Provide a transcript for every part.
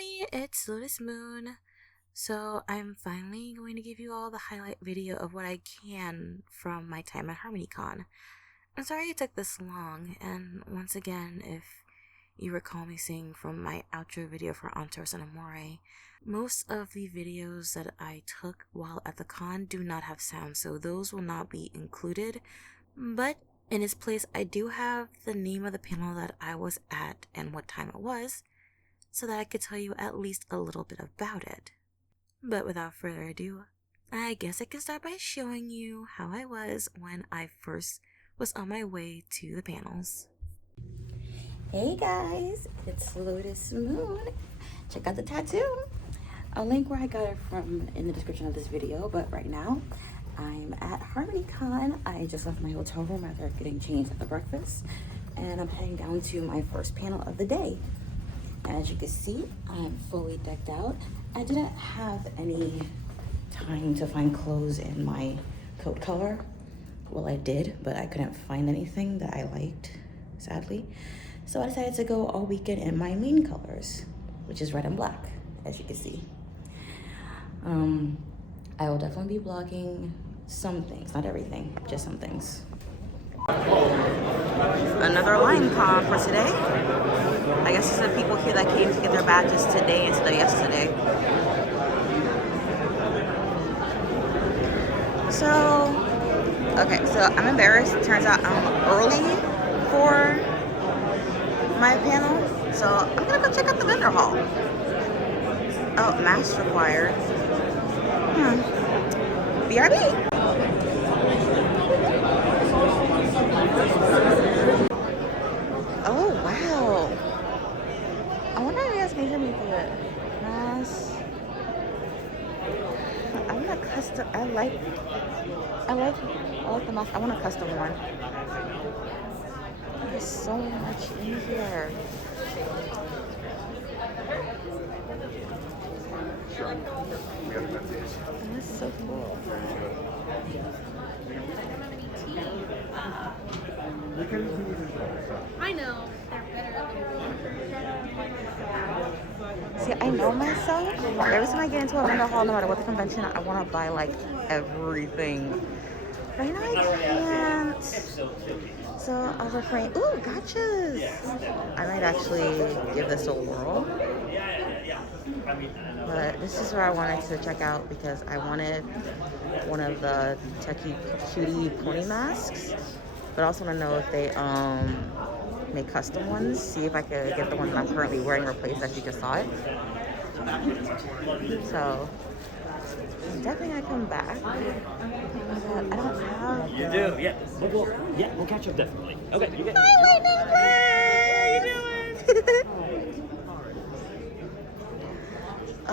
everybody, it's Lotus Moon. So I'm finally going to give you all the highlight video of what I can from my time at HarmonyCon. I'm sorry it took this long, and once again, if you recall me saying from my outro video for Entourage and Amore, most of the videos that I took while at the con do not have sound, so those will not be included. But in its place, I do have the name of the panel that I was at and what time it was, so that I could tell you at least a little bit about it. But without further ado, I guess I can start by showing you how I was when I first was on my way to the panels. Hey guys, it's Lotus Moon. Check out the tattoo. I'll link where I got it from in the description of this video, but right now I'm at HarmonyCon. I just left my hotel room after getting changed at the breakfast, and I'm heading down to my first panel of the day. As you can see, I'm fully decked out. I didn't have any time to find clothes in my coat color. Well, I did, but I couldn't find anything that I liked, sadly. So I decided to go all weekend in my main colors, which is red and black, as you can see. I will definitely be vlogging some things, not everything, just some things. Another line con for today. I guess it's the people here that came to get their badges today instead of yesterday. So I'm embarrassed. It turns out I'm early for my panel, so I'm gonna go check out the vendor hall. Oh, mask required. BRB. Oh wow! I wonder if you guys can hear me good. Mask. I want a custom. I like the mask. I want a custom one. There's so much in here. That's so cool. I know. See, I know myself. Every time I get into a vendor hall, no matter what the convention, I want to buy like everything. But I know I can't. So I'll refrain. Ooh, gotchas! I might actually give this a whirl. But this is where I wanted to check out because I wanted one of the Techie Cutie pony masks. But I also want to know if they make custom ones. See if I could get the one that I'm currently wearing replaced, as you just saw it. So definitely gonna come back. But I don't have. You do, yeah. We'll catch up definitely. Okay, you get. Hi, Lightning Bird! How you doing?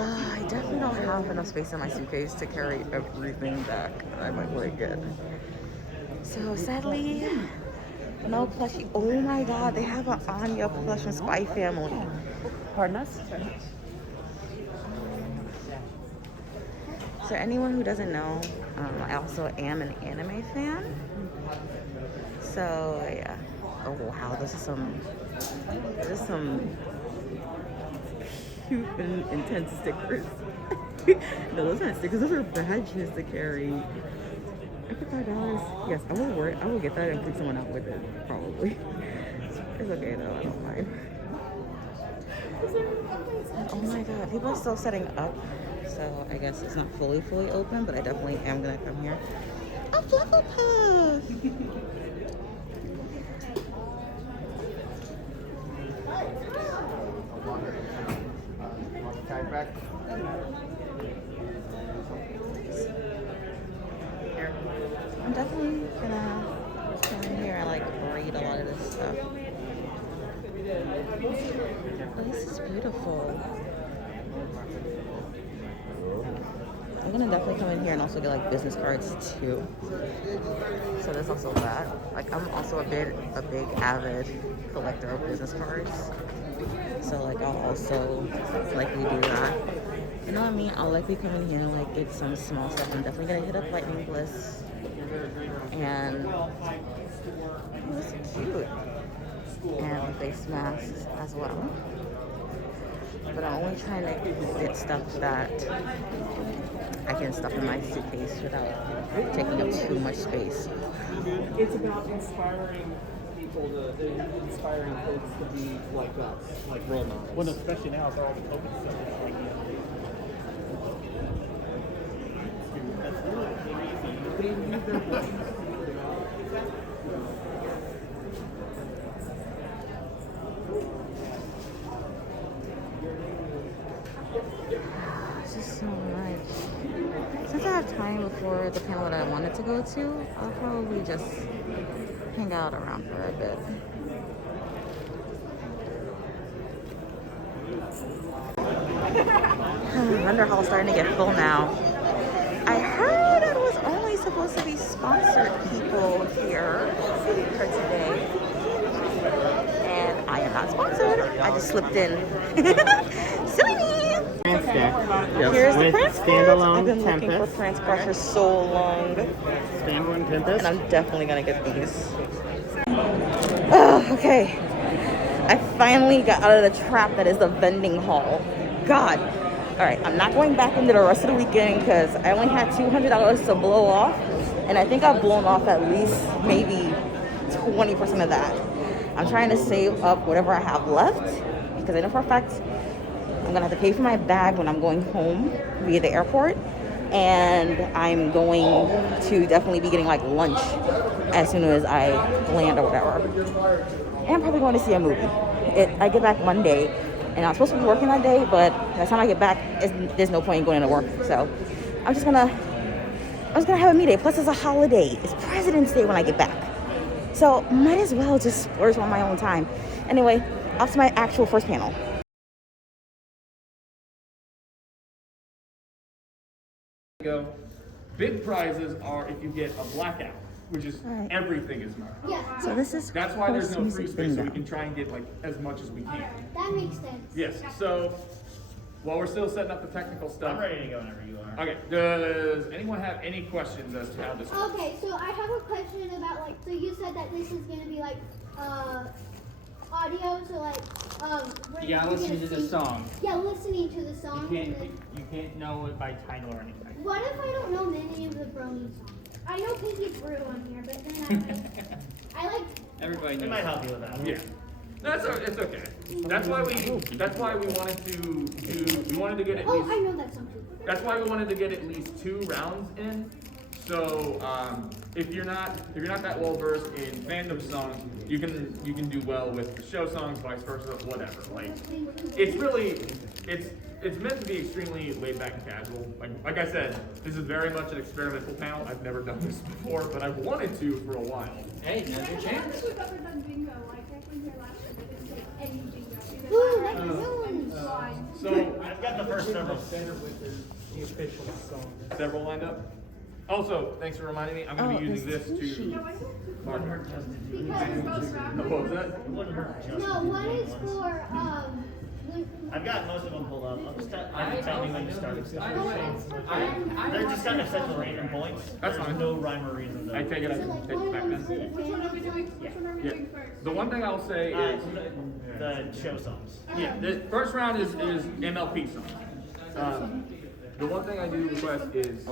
I definitely don't have enough space in my suitcase to carry everything back. I might want to get. So sadly, no plushie. Oh my god, they have an Anya plush from Spy Family. Pardon us? So anyone who doesn't know, I also am an anime fan. So yeah. Oh wow, this is some cute and intense stickers. No, those aren't stickers, those are badges to carry. $55. Yes, I will get that and pick someone out with it, probably. It's okay though, I don't mind. And, oh my god, people are still setting up. So I guess it's not fully open, but I definitely am gonna come here. A Flufflepuff! I'm definitely gonna come in here and like read a lot of this stuff. Oh, this is beautiful. I'm gonna definitely come in here and also get like business cards too. So there's also that. Like I'm also a big avid collector of business cards. So like I'll also likely do that. You know what I mean? I'll likely come in here and like get some small stuff. I'm definitely gonna hit up Lightning Bliss. And oh, it's cute. And face masks as well. but I'm only trying to get stuff that I can stuff in my suitcase without taking up too much space. It's about inspiring people inspiring kids to be like us, like role models. Well, especially now with all the COVID stuff. It's like, that's really crazy. It's just so much. Since I have time before the panel that I wanted to go to, I'll probably just hang out around for a bit. Vendor hall's starting to get full now. I heard it was only supposed to be sponsored people here for today. And I am not sponsored. I just slipped in. Silly me! Prince deck. Here's the With Prince card. standalone I've been looking for Tempest. Prince cards for so long. Standalone Tempest. And I'm definitely gonna get these. Oh, okay. I finally got out of the trap that is the vending hall. God. Alright, I'm not going back into the rest of the weekend because I only had $200 to blow off. And I think I've blown off at least maybe 20% of that. I'm trying to save up whatever I have left because I know for a fact I'm gonna have to pay for my bag when I'm going home via the airport. And I'm going to definitely be getting like lunch as soon as I land or whatever. And I'm probably going to see a movie. I get back Monday, and I'm supposed to be working that day, but by the time I get back, there's no point in going to work. So I'm just gonna have a me day. Plus, it's a holiday. It's President's Day when I get back. So might as well just splurge on my own time. Anyway, off to my actual first panel. Go. Big prizes are if you get a blackout, which is everything is marked. Yeah. So this is That's why there's no Post free Music space, so we Bingo. can try and get like as much as we can. That makes sense. Yes. So while we're still setting up the technical stuff. I'm ready to go whenever you are. Okay. Does anyone have any questions as to how this works? Okay, so I have a question about like, so you said that this is gonna be like, audio, so like, where Yeah, you listening to gonna the sing- song. Yeah, listening to the song. You and then, can't know it by title or anything. what if I don't know many of the Brony songs? I know Pinky Brew on here, but then I like. Everybody knows. It might help you with that. Yeah. No, it's okay. That's why we wanted to get at Oh, least. I know that song too. That's why we wanted to get at least 2 rounds in. So if you're not that well versed in fandom songs, you can do well with the show songs, vice versa, whatever. Like it's meant to be extremely laid back and casual. Like I said, this is very much an experimental panel. I've never done this before, but I've wanted to for a while. Hey, now's your chance. Ooh, like balloons. So I've got the first several. several lined up. Also, thanks for reminding me. I'm going to be using this to mark. What was that? It wouldn't hurt just. No, one is for I've got most of them pulled up. I'll just tell me when you start. They're They're just kind of set to random points. That's There's fine. no rhyme or reason. I take it. I can take it back then. Yeah. The one thing I'll say is, The show songs. yeah, the first round is MLP songs. The one thing I do request is,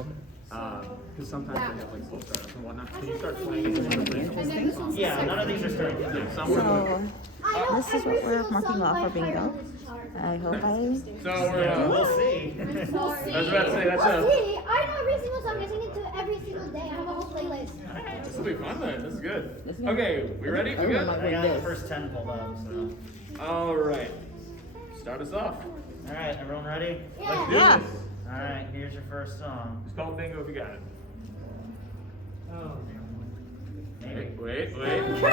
because sometimes they have like slow startups and whatnot. Can you start playing one of the random songs? Yeah, none of these are starting. Yeah, somewhere. So this is what we're marking off for bingo. I hope I. So we're. We'll see. I was about to say that's See, a. I know every single song. I sing it to every single day. I have a whole playlist. This will be fun then. This is good. Okay, we ready? We good? I got the first 10 pulled up, so. All right. Start us off. Alright, everyone ready? Let's do Yeah. this. Alright, here's your first song. Spell bingo if you got it. Oh. Wait. There we go.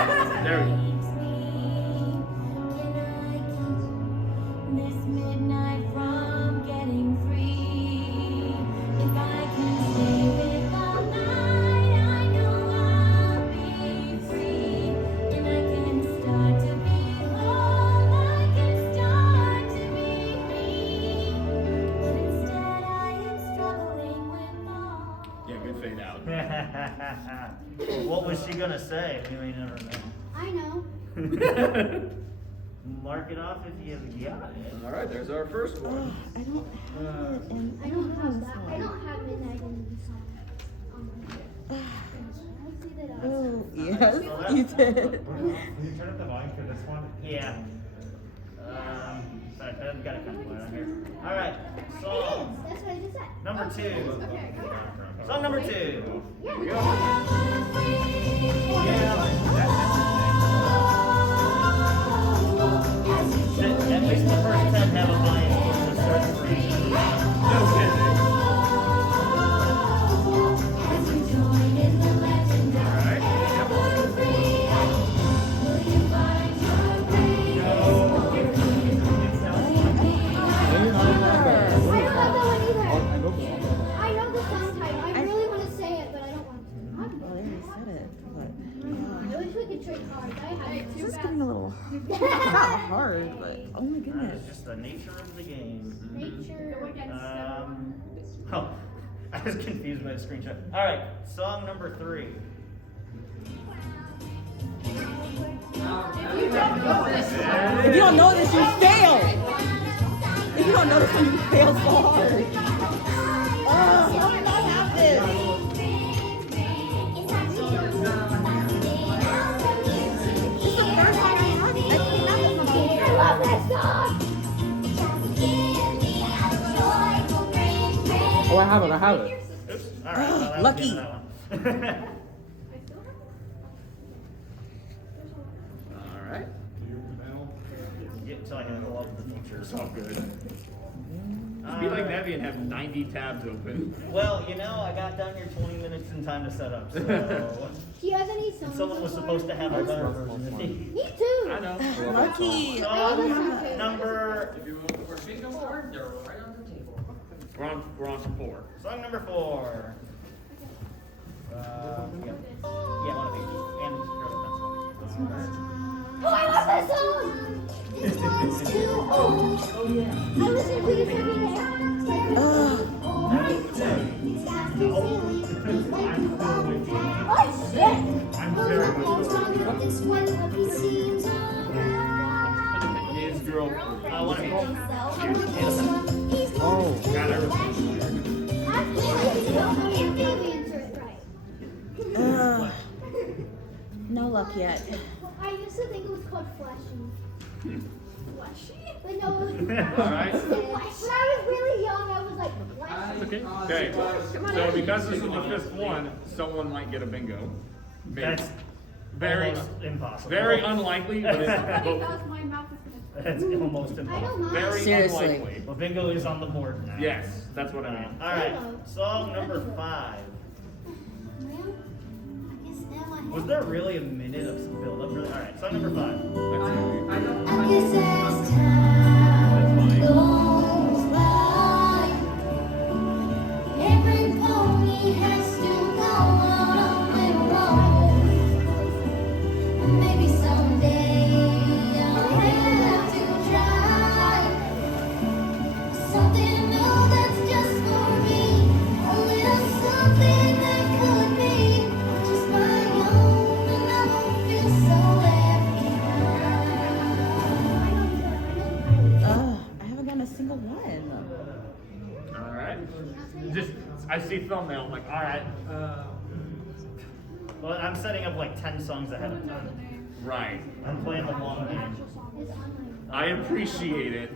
This midnight from getting free. If I can stay with all night, I know I'll be free. And I can start to be whole, I can start to be me. But instead I am struggling with all. Yeah, good fade out. What was she gonna say? You may never know. I know. Mark it off if you got it. All right, there's our first one. I don't have it in. I don't have that. I don't have Midnight in the song. Oh, yes, you did. Can you turn up the volume for this one? Yeah. Sorry, I've got a couple more on here. All right, song That's what I just said. number 2. Song number 2. Yeah. At least the first 10 have a volume for a certain reason. No kidding. I don't have that one either. I know the song title. I really want to say it, but I don't want to. Well, I already said it, but I wish we could trick cards. I have it this is getting a little not hard, but oh my goodness. It's just the nature of the game. nature. Oh, I was confused by the screenshot. All right, song number 3. If you don't know this, you fail. If you don't know this one, you fail so hard. How do I not have this? This is the first time I have it. I came out with my I love that song. Oh, I have it. I have it. Oops. All right. Well, that was Lucky. the end of that one. All right. Get so I can love the features. It's all good. Be like Debbie and have 90 tabs open. Well, you know, I got down here 20 minutes in time to set up, so Do you have any songs? someone was so far? supposed to have a better version than me. Me too. I know. Lucky. Song number. We're on to 4. Song number 4. Yeah, one of each. And Girl Pencil. Oh, I love that song. This one's too old. I listen to this every day. Oh shit! Is girl. One of each. Oh. Got it. No luck yet. I used to think it was called Fleshy. Fleshy? But no, it was All right. When I was really young, I was like, Fleshy. Okay. So because this is the 5th one, someone might get a bingo. Maybe. That's very, almost impossible. very unlikely, but it's That's almost I impossible. don't mind. very Seriously. unlikely. Well, bingo is on the board now. Yes, that's what I mean. All right, song number 5. Was there really a minute of some build-up? Really? All right, song number 5. I guess as time goes by, every pony has to go on their own. And maybe someday I'll have to try something new that's just for me. A little something that could be just my own, and I won't feel so left behind. I haven't gotten a single one. All right. Just, I see thumbnail. I'm like, all right. Well, I'm setting up like 10 songs ahead of time. Right. I'm playing the long game. I appreciate it.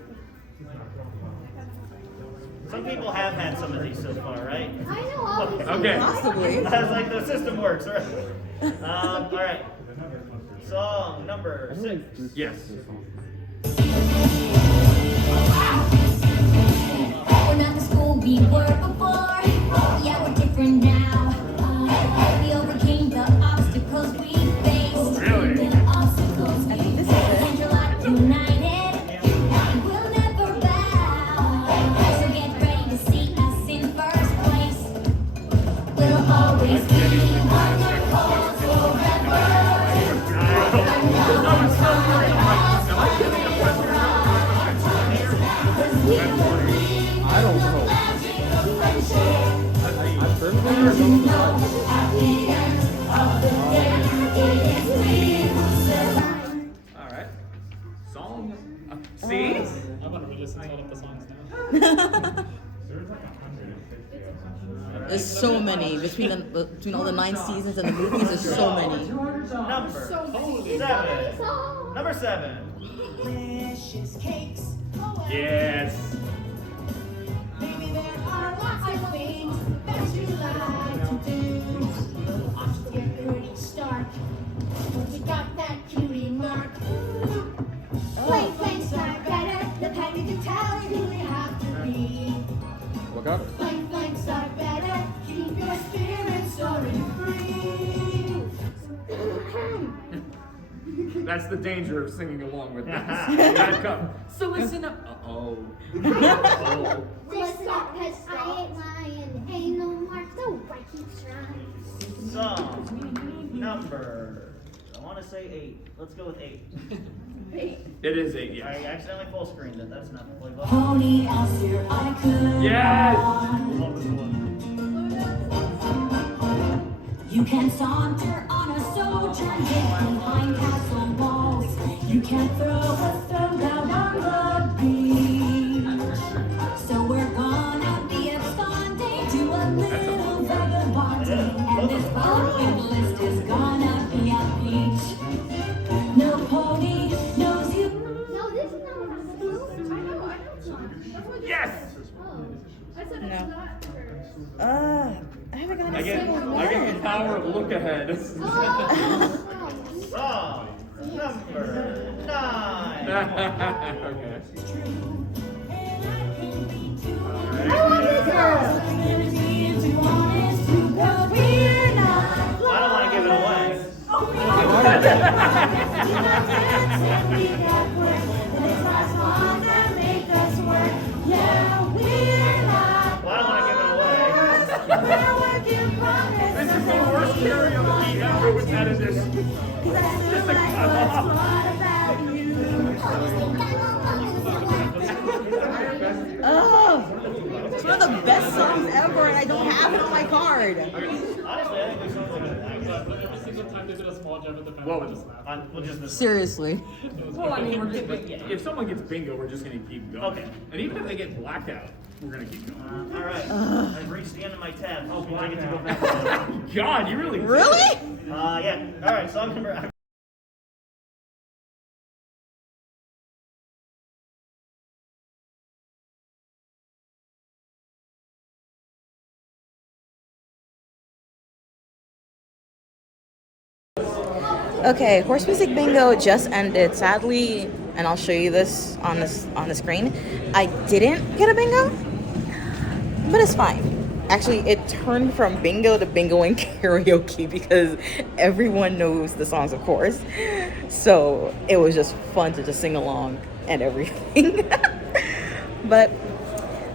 Some people have had some of these so far, right? I know all these. Okay. Possibly. That's like the system works, right? All right. Song number 6. Yes. We're not the school we were before. Yeah, we're different now. We overcame the obstacles we faced. Really? The obstacles we faced. And you're like united. We'll never bow. So get ready to see us in first place. We'll always be wonderful forever. I don't know. I personally All right. Song See? I want to re-listen to all of the songs now. There's so many between all the 9 seasons and the movies. There's so many. Number 7. Delicious cakes. Yes. Maybe there are lots of things that you like to do. Options get pretty stark. But we got that cutie mark. Plain flanks are better. The penny can tell you who you have to be. Look up. Plain flanks are better. Keep your spirit soaring free. That's the danger of singing along with this. That come. So listen up. Uh-oh. Uh-oh. Listen up, cause I ain't lying. Ain't no mark, so I keep trying. Song number, I want to say 8. Let's go with 8. It is 8, I yes. accidentally full screened it. That's not the play button. Pony else here I could. Yes! Love this one. You can saunter on a sojourn behind castle walls. You can throw a stone down on the beach. So we're gonna be absconding to a little vagabonding, and this bucket list is gonna be a peach. No pony knows you. No, this is not what I'm supposed to. I know it's not. That's what Yes! I said it's No. not hers. I haven't gotten I a get single I get the one. power of look ahead. Song number 9. Okay. I want this girl. I don't want to give it away. Well, I don't want to give it away. This is the worst karaoke ever with that edition. Just like, Oh, it's one of the best songs ever, and I don't have it on my card. Honestly, I think this song's a good But every single time they did a small jump at the Whoa. family, I just laughed. We'll just Seriously. well, I mean, if someone gets bingo, we're just gonna keep going. Okay. And even if they get blackout, we're gonna keep going. all right. I've reached the end of my tab. Oh, I get to go back. God, you really did. Really? Yeah. All right. Song number. Okay, Horse Music Bingo just ended. Sadly, and I'll show you this on the screen. I didn't get a bingo, but it's fine. Actually, it turned from bingo to bingo and karaoke because everyone knows the songs, of course. So it was just fun to just sing along and everything. But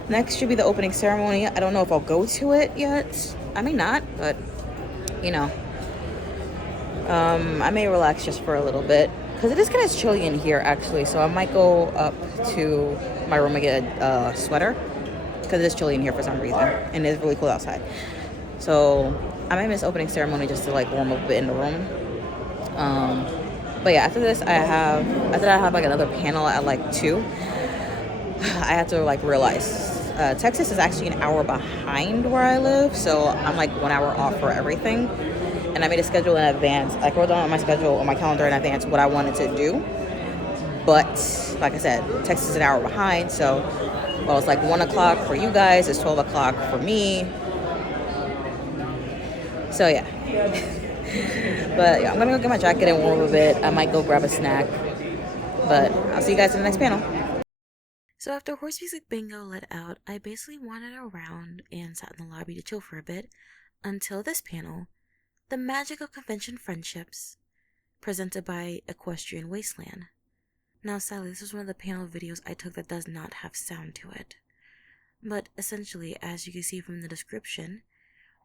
next should be the opening ceremony. I don't know if I'll go to it yet. I may not, but you know. I may relax just for a little bit because it is kind of chilly in here actually, so I might go up to my room and get a sweater because it is chilly in here for some reason and it's really cool outside. So I might miss opening ceremony just to like warm up a bit in the room. But yeah, after this I have like another panel at like 2. I had to like realize Texas is actually an hour behind where I live, so I'm like 1 hour off for everything. And I made a schedule in advance. I wrote down on my schedule, on my calendar in advance, what I wanted to do. But, like I said, Texas is an hour behind. So, well, it's like 1 o'clock for you guys. It's 12 o'clock for me. So, yeah. But, yeah, I'm going to go get my jacket and warm up a bit. I might go grab a snack. But I'll see you guys in the next panel. So after Horse Music Bingo let out, I basically wandered around and sat in the lobby to chill for a bit until this panel, The Magic of Convention Friendships, presented by Equestrian Wasteland. Now sadly, this was one of the panel videos I took that does not have sound to it. But essentially, as you can see from the description,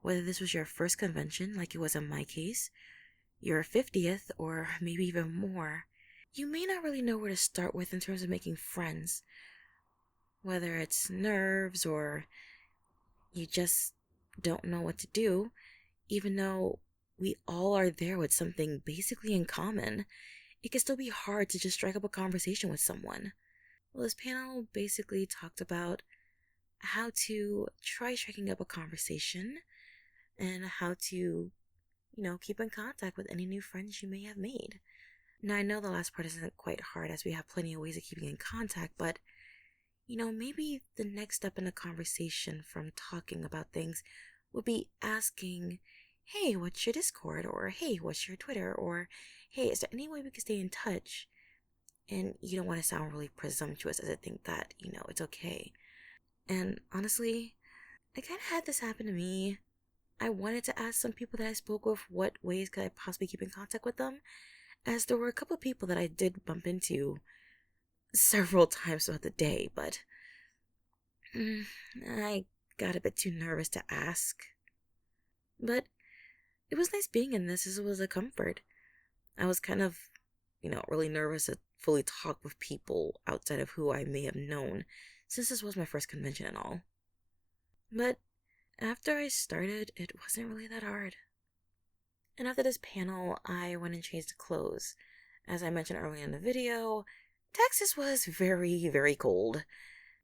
whether this was your first convention, like it was in my case, your 50th, or maybe even more, you may not really know where to start with in terms of making friends. Whether it's nerves or you just don't know what to do, even though we all are there with something basically in common. it can still be hard to just strike up a conversation with someone. Well, this panel basically talked about how to try striking up a conversation and how to, keep in contact with any new friends you may have made. Now, I know the last part isn't quite hard as we have plenty of ways of keeping in contact, but, maybe the next step in a conversation from talking about things would be asking, hey, what's your Discord? Or, hey, what's your Twitter? Or, hey, is there any way we can stay in touch? And you don't want to sound really presumptuous as I think that, it's okay. And honestly, I kind of had this happen to me. I wanted to ask some people that I spoke with what ways could I possibly keep in contact with them, as there were a couple of people that I did bump into several times throughout the day, but I got a bit too nervous to ask. But it was nice being in this, as it was a comfort. I was kind of, really nervous to fully talk with people outside of who I may have known, since this was my first convention and all. But after I started, it wasn't really that hard. And after this panel, I went and changed clothes. As I mentioned earlier in the video, Texas was very, very cold.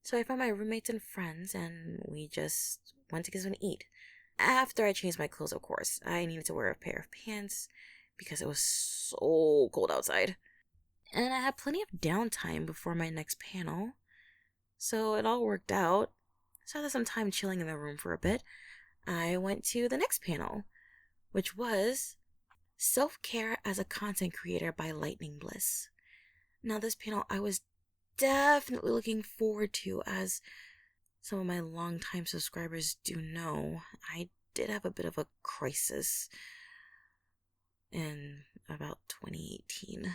So I found my roommates and friends, and we just went to get something to eat. After I changed my clothes, of course, I needed to wear a pair of pants because it was so cold outside. And I had plenty of downtime before my next panel, so it all worked out. So after some time chilling in the room for a bit, I went to the next panel, which was Self-Care as a Content Creator by Lightning Bliss. Now, this panel I was definitely looking forward to, as some of my longtime subscribers do know. I did have a bit of a crisis in about 2018.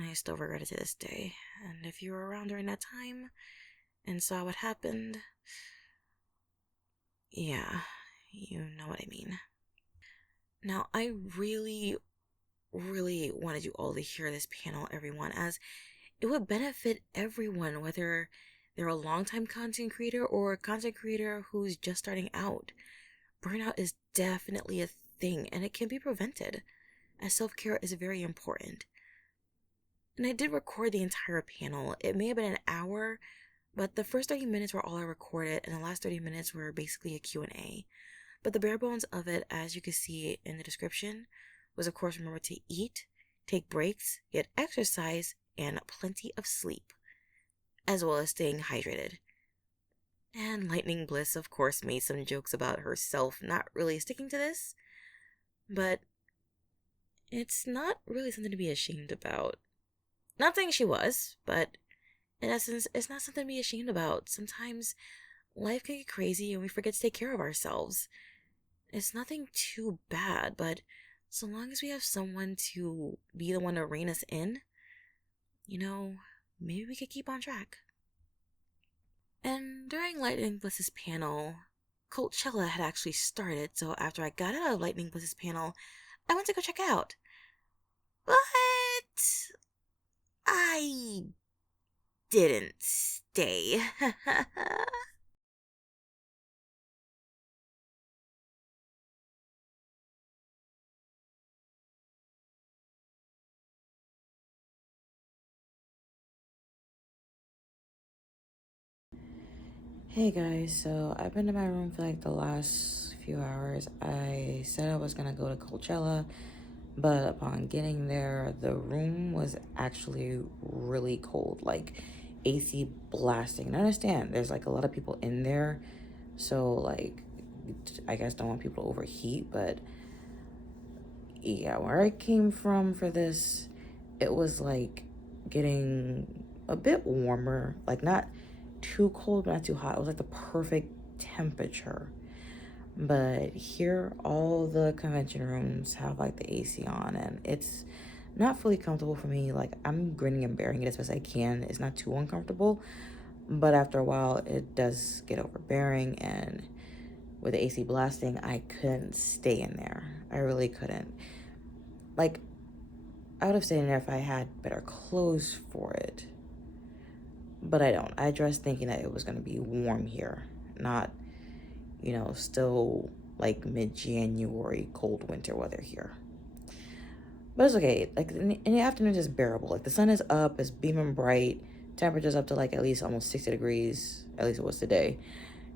I still regret it to this day. And if you were around during that time and saw what happened, yeah, you know what I mean. Now, I really, really wanted you all to hear this panel, everyone, as it would benefit everyone, whether they're a longtime content creator or a content creator who's just starting out. Burnout is definitely a thing, and it can be prevented, as self-care is very important. And I did record the entire panel. It may have been an hour, but the first 30 minutes were all I recorded, and the last 30 minutes were basically a Q&A. But the bare bones of it, as you can see in the description, was of course remember to eat, take breaks, get exercise, and plenty of sleep, as well as staying hydrated. And Lightning Bliss, of course, made some jokes about herself not really sticking to this, but it's not really something to be ashamed about. Not saying she was, but in essence, it's not something to be ashamed about. Sometimes life can get crazy and we forget to take care of ourselves. It's nothing too bad, but so long as we have someone to be the one to rein us in, maybe we could keep on track. And during Lightning Bliss's panel, Coachella had actually started, so after I got out of Lightning Bliss's panel, I went to go check out. But I didn't stay. Hey guys, so I've been in my room for like the last few hours. I said I was gonna go to Coachella, but upon getting there, the room was actually really cold, like AC blasting. And I understand there's like a lot of people in there, so like I guess don't want people to overheat, but yeah, where I came from for this, it was like getting a bit warmer, like not too cold but not too hot. It was like the perfect temperature. But here all the convention rooms have like the AC on, and it's not fully comfortable for me. Like I'm grinning and bearing it as best I can. It's not too uncomfortable, but after a while it does get overbearing, and with the AC blasting, I couldn't stay in there. I really couldn't. Like, I would have stayed in there if I had better clothes for it, but I don't. I dressed thinking that it was going to be warm here, not, still like mid-January cold winter weather here. But it's okay. Like in the afternoon is bearable. Like the sun is up, it's beaming bright, temperature's up to like at least almost 60 degrees, at least it was today.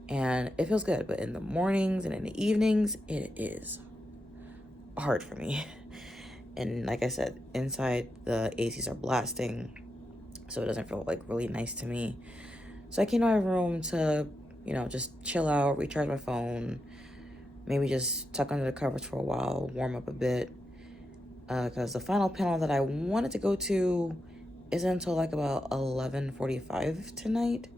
And it feels good. But in the mornings and in the evenings, it is hard for me. And like I said, inside the ACs are blasting, so it doesn't feel like really nice to me. So I came to my room to, you know, just chill out, recharge my phone, maybe just tuck under the covers for a while, warm up a bit. Because the final panel that I wanted to go to isn't until like about 11:45 tonight.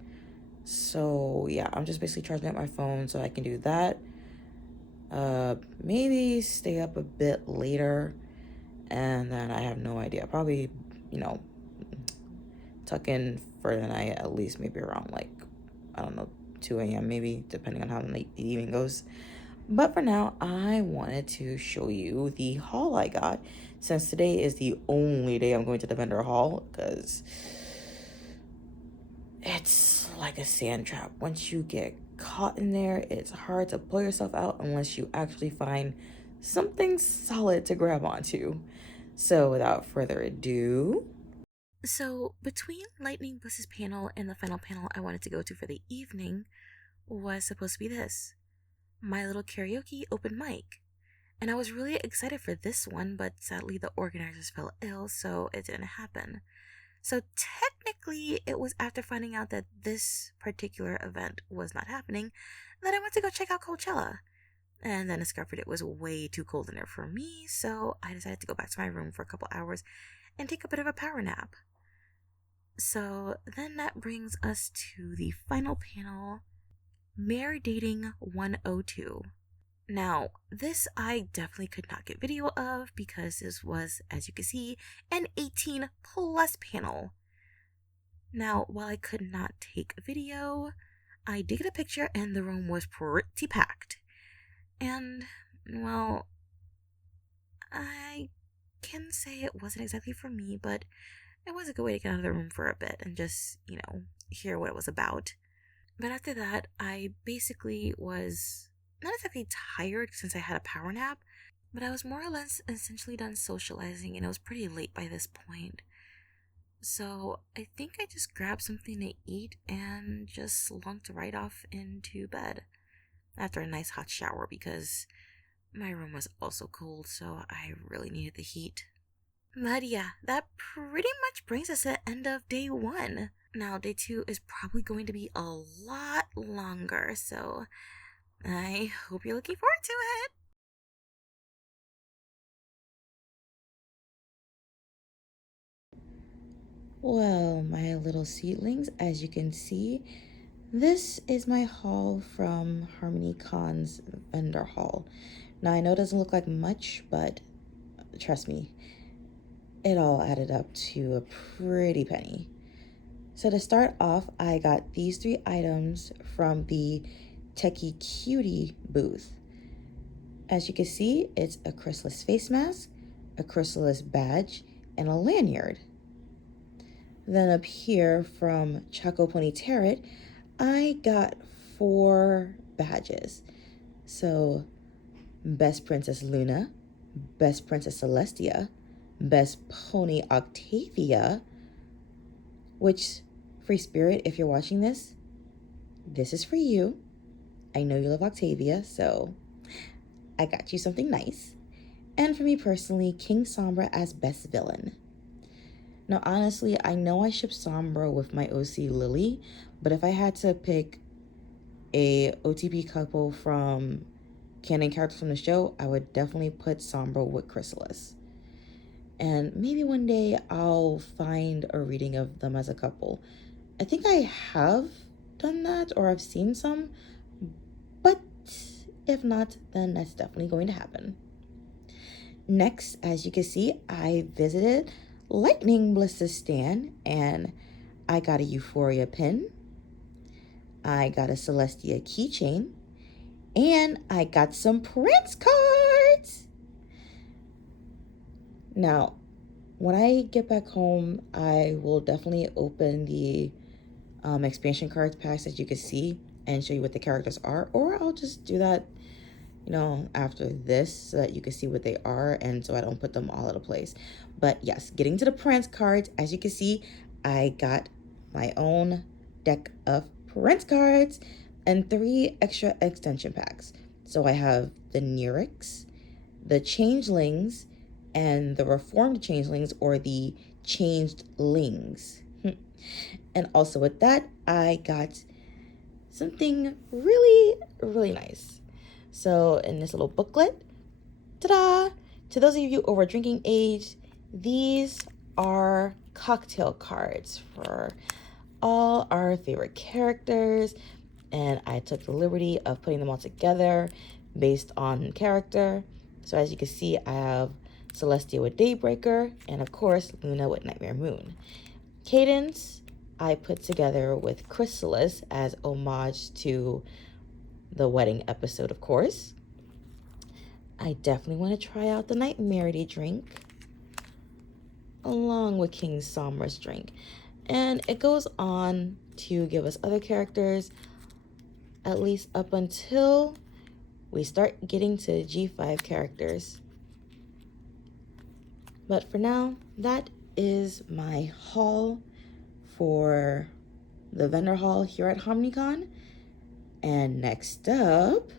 So yeah, I'm just basically charging up my phone so I can do that. Maybe stay up a bit later, and then I have no idea. Probably, you know, tuck in for the night at least maybe around like, I don't know, 2 a.m. maybe, depending on how the evening goes. But for now, I wanted to show you the haul I got, since today is the only day I'm going to the vendor hall, because it's like a sand trap. Once you get caught in there, it's hard to pull yourself out unless you actually find something solid to grab onto. So without further ado, So, between Lightning Bliss's panel and the final panel I wanted to go to for the evening was supposed to be this, My Little Karaoke open mic. And I was really excited for this one, but sadly the organizers fell ill, so it didn't happen. So technically, it was after finding out that this particular event was not happening that I went to go check out Coachella. And then discovered it was way too cold in there for me, so I decided to go back to my room for a couple hours and take a bit of a power nap. So then that brings us to the final panel, Mare Dating 102. Now, this I definitely could not get video of because this was, as you can see, an 18 plus panel. Now, while I could not take a video, I did get a picture and the room was pretty packed. And, well, I can say it wasn't exactly for me, but it was a good way to get out of the room for a bit and just, you know, hear what it was about. But after that, I basically was not exactly tired since I had a power nap, but I was more or less essentially done socializing and it was pretty late by this point. So I think I just grabbed something to eat and just slunked right off into bed after a nice hot shower because my room was also cold, so I really needed the heat. But yeah, that pretty much brings us to the end of day 1. Now, day 2 is probably going to be a lot longer, so I hope you're looking forward to it. well, my little seedlings, as you can see, this is my haul from HarmonyCon's vendor hall. Now, I know it doesn't look like much, but trust me, it all added up to a pretty penny. So to start off, I got these 3 items from the Techie Cutie booth. As you can see, it's a Chrysalis face mask, a Chrysalis badge, and a lanyard. Then up here from Choco Pony Tarot, I got 4 badges. So Best Princess Luna, Best Princess Celestia, Best Pony Octavia, which, Free Spirit, if you're watching this is for you. I know you love Octavia, so I got you something nice. And for me personally, King Sombra as Best Villain. Now, honestly, I know I ship Sombra with my OC Lily, but if I had to pick a OTP couple from canon characters from the show, I would definitely put Sombra with Chrysalis. And maybe one day I'll find a reading of them as a couple. I think I have done that, or I've seen some, but if not, then that's definitely going to happen. Next, as you can see, I visited Lightning Bliss's stand, and I got a Euphoria pin, I got a Celestia keychain, and I got some Prince cards. Now, when I get back home, I will definitely open the expansion cards packs, as you can see, and show you what the characters are, or I'll just do that, you know, after this so that you can see what they are and so I don't put them all out of place. But yes, getting to the Prince cards, as you can see, I got my own deck of Prince cards and 3 extra extension packs. So I have the Nyrix, the Changelings, and the Reformed Changelings, or the Changelings. And also with that, I got something really, really nice. So in this little booklet, ta-da! To those of you over drinking age, these are cocktail cards for all our favorite characters, and I took the liberty of putting them all together based on character. So as you can see, I have Celestia with Daybreaker, and of course, Luna with Nightmare Moon. Cadence, I put together with Chrysalis as homage to the wedding episode, of course. I definitely want to try out the Nightmarity drink, along with King Somra's drink. And it goes on to give us other characters, at least up until we start getting to G5 characters. But for now, that is my haul for the vendor hall here at HarmonyCon. And next up,